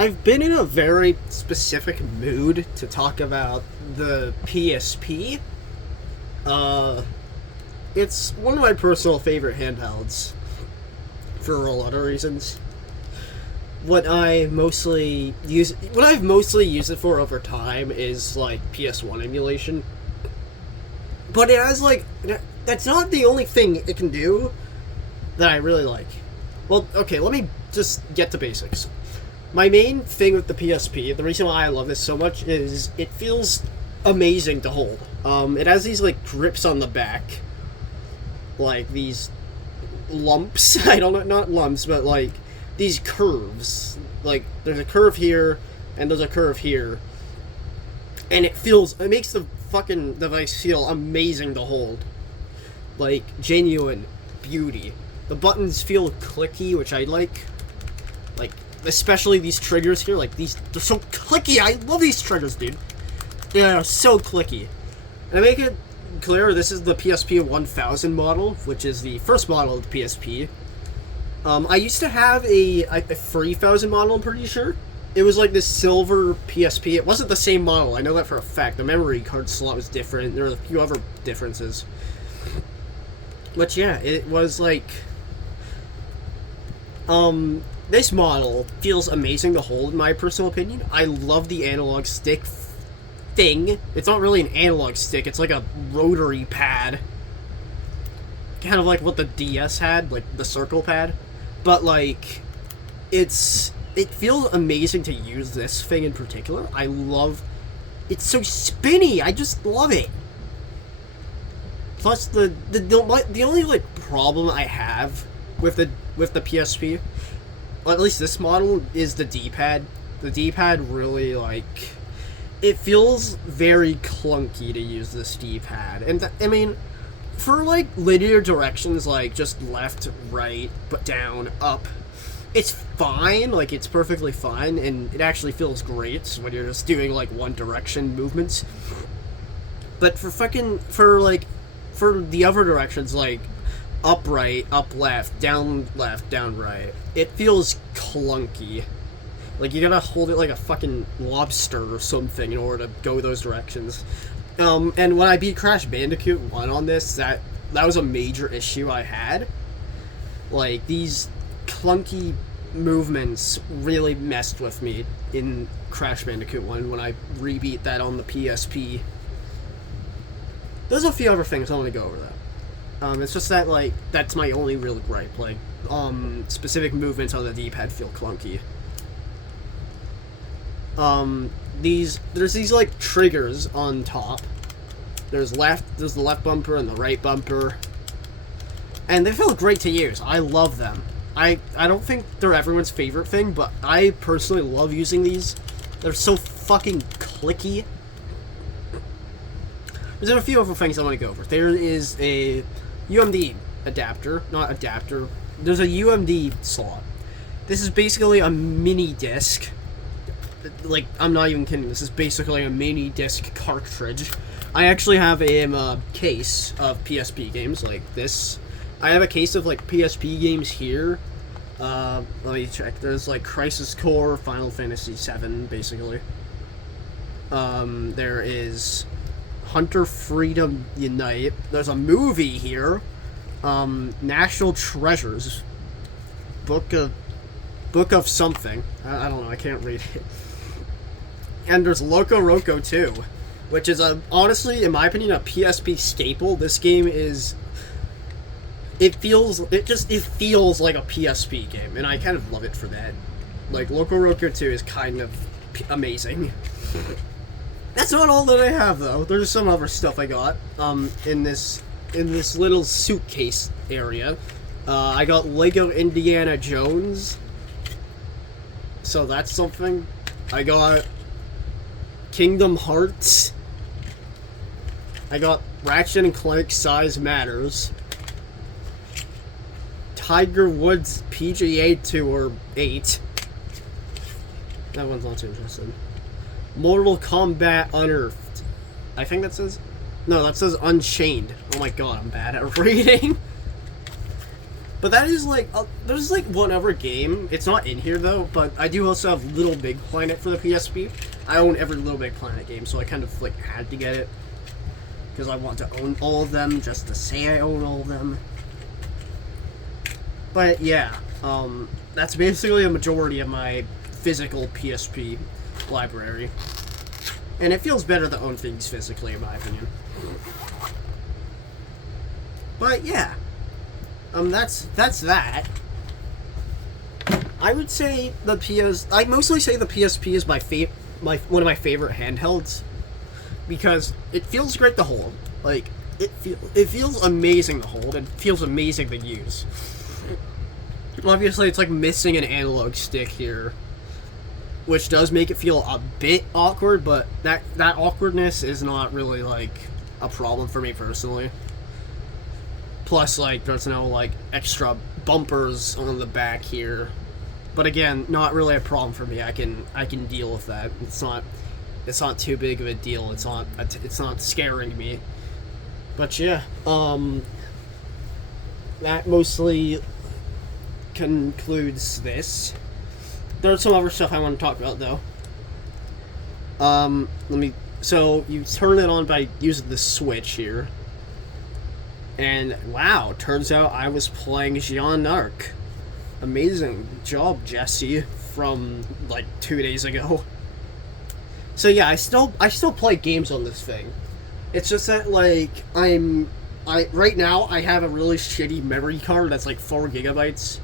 I've been in a very specific mood to talk about the PSP. It's one of my personal favorite handhelds for a lot of reasons. What I've mostly used it for over time is like PS1 emulation. But it has that's not the only thing it can do that I really like. Well, okay, let me just get to basics. My main thing with the PSP, the reason why I love this so much, is it feels amazing to hold. It has these grips on the back, these lumps. I don't know, not lumps, but these curves. There's a curve here, and there's a curve here, and it makes the fucking device feel amazing to hold. Genuine beauty. The buttons feel clicky, which I like. Especially these triggers here, they're so clicky. I love these triggers, dude. They are so clicky. And to make it clear, this is the PSP 1000 model, which is the first model of the PSP. I used to have a 3000 model, I'm pretty sure. It was this silver PSP. It wasn't the same model, I know that for a fact. The memory card slot was different. There were a few other differences. But yeah, it was this model feels amazing to hold, in my personal opinion. I love the analog stick thing. It's not really an analog stick, it's like a rotary pad. Kind of like what the DS had, the circle pad. But, it feels amazing to use this thing in particular. It's so spinny, I just love it. Plus, the only, problem I have with the PSP, well, at least this model, is the D-pad. The D-pad really, it feels very clunky to use this D-pad. And, for, linear directions, just left, right, but down, up, it's fine. It's perfectly fine, and it actually feels great when you're just doing, one direction movements. But for the other directions, up right, up left, down right, it feels clunky. You gotta hold it like a fucking lobster or something in order to go those directions. And when I beat Crash Bandicoot 1 on this, that was a major issue I had. These clunky movements really messed with me in Crash Bandicoot 1 when I re-beat that on the PSP. There's a few other things I want to go over that. It's just that, that's my only real gripe. Specific movements on the D-pad feel clunky. There's these, triggers on top. There's the left bumper and the right bumper. And they feel great to use. I love them. I don't think they're everyone's favorite thing, but I personally love using these. They're so fucking clicky. There's a few other things I want to go over. There is a UMD adapter, not adapter. There's a UMD slot. This is basically a mini disc. I'm not even kidding. This is basically a mini disc cartridge. I actually have a case of PSP games like this. I have a case of PSP games here. Let me check. There's Crisis Core, Final Fantasy VII, basically. There is Hunter Freedom Unite. There's a movie here. National Treasures. Book of something. I don't know, I can't read it. And there's Loco Roco 2, which is honestly, in my opinion, a PSP staple. This game is... It feels like a PSP game, and I kind of love it for that. Loco Roco 2 is kind of amazing. That's not all that I have, though. There's some other stuff I got in this little suitcase area. I got Lego Indiana Jones, so that's something. I got Kingdom Hearts. I got Ratchet and Clank Size Matters. Tiger Woods PGA Tour 8. That one's not too interesting. Mortal Kombat Unearthed. I think that says... No, that says Unchained. Oh my god, I'm bad at reading. But that is like there's like one other game. It's not in here though, but I do also have Little Big Planet for the PSP. I own every Little Big Planet game, so I kind of like had to get it because I want to own all of them just to say I own all of them. But yeah, that's basically a majority of my physical PSP library, and it feels better to own things physically, in my opinion. But yeah. That's that. I would say I mostly say the PSP is one of my favorite handhelds because it feels great to hold. Like it feels amazing to hold and feels amazing to use. Obviously, it's like missing an analog stick here, which does make it feel a bit awkward, but that awkwardness is not really like a problem for me personally. Plus, like, there's no, like, extra bumpers on the back here. But again, not really a problem for me. I can deal with that. It's not too big of a deal. It's not scaring me. But yeah, that mostly concludes this. There's some other stuff I want to talk about though. So you turn it on by using the switch here. And wow, turns out I was playing Jeanne d'Arc. Amazing job, Jesse, from like 2 days ago. So yeah, I still play games on this thing. It's just that like right now I have a really shitty memory card that's like 4 gigabytes.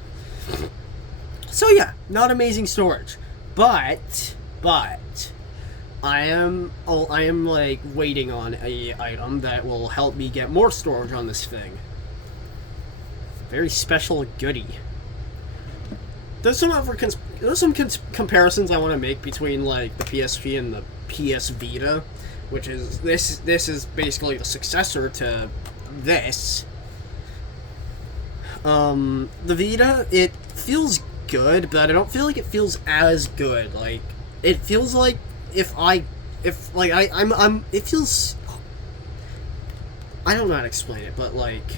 So yeah, not amazing storage. But I am like waiting on a item that will help me get more storage on this thing. Very special goodie. There's some comparisons I want to make between like the PSP and the PS Vita, which is this is basically the successor to this. The Vita, it feels good, but I don't feel like it feels as good. Like it feels like it feels, I don't know how to explain it, but like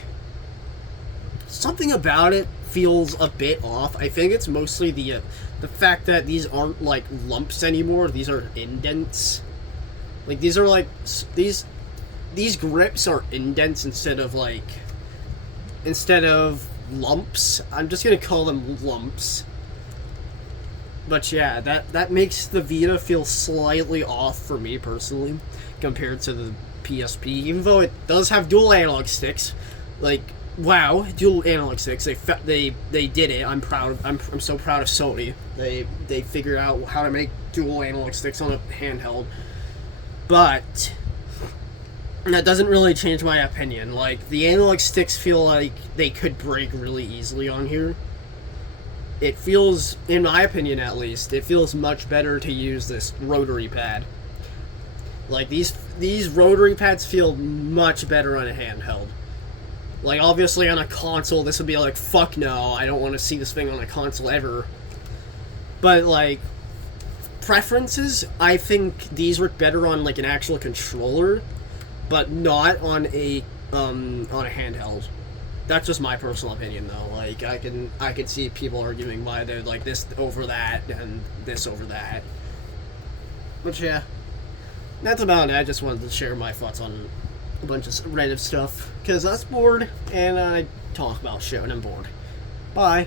something about it feels a bit off. I think it's mostly the fact that these aren't like lumps anymore. These are indents. Like these are like these grips are indents instead of lumps. I'm just gonna call them lumps. But yeah, that makes the Vita feel slightly off for me personally compared to the PSP, even though it does have dual analog sticks. Like, wow, dual analog sticks. They did it. I'm proud. I'm so proud of Sony. They figured out how to make dual analog sticks on a handheld. But that doesn't really change my opinion. Like, the analog sticks feel like they could break really easily on here. It feels, in my opinion at least, it feels much better to use this rotary pad. Like, these rotary pads feel much better on a handheld. Like, obviously on a console, this would be like, fuck no, I don't want to see this thing on a console ever. But, like, preferences, I think these work better on, like, an actual controller, but not on a handheld. That's just my personal opinion, though. Like, I can see people arguing why they're like this over that and this over that. But yeah, that's about it. I just wanted to share my thoughts on a bunch of random stuff because I was bored and I talk about shit when I'm bored. Bye.